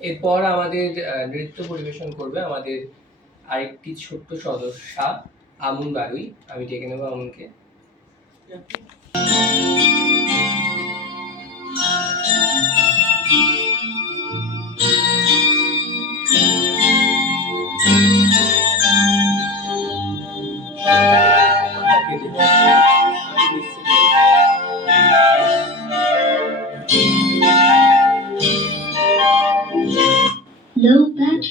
এরপর আমাদের নৃত্য পরিবেশন করবে আমাদের আরেকটি ছোট্ট সদস্যা, আমুন বারুই আমি ডেকে নেব আমুনকে Thank you.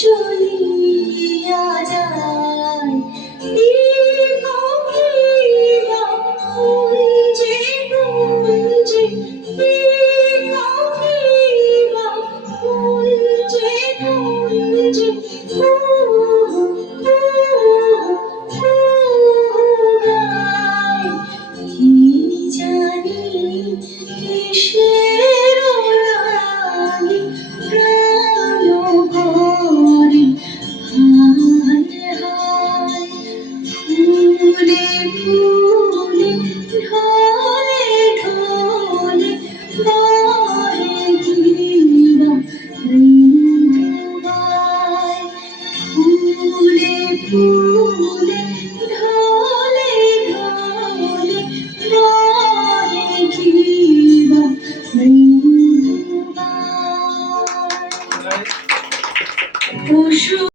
চলিয়া যায়। Lord.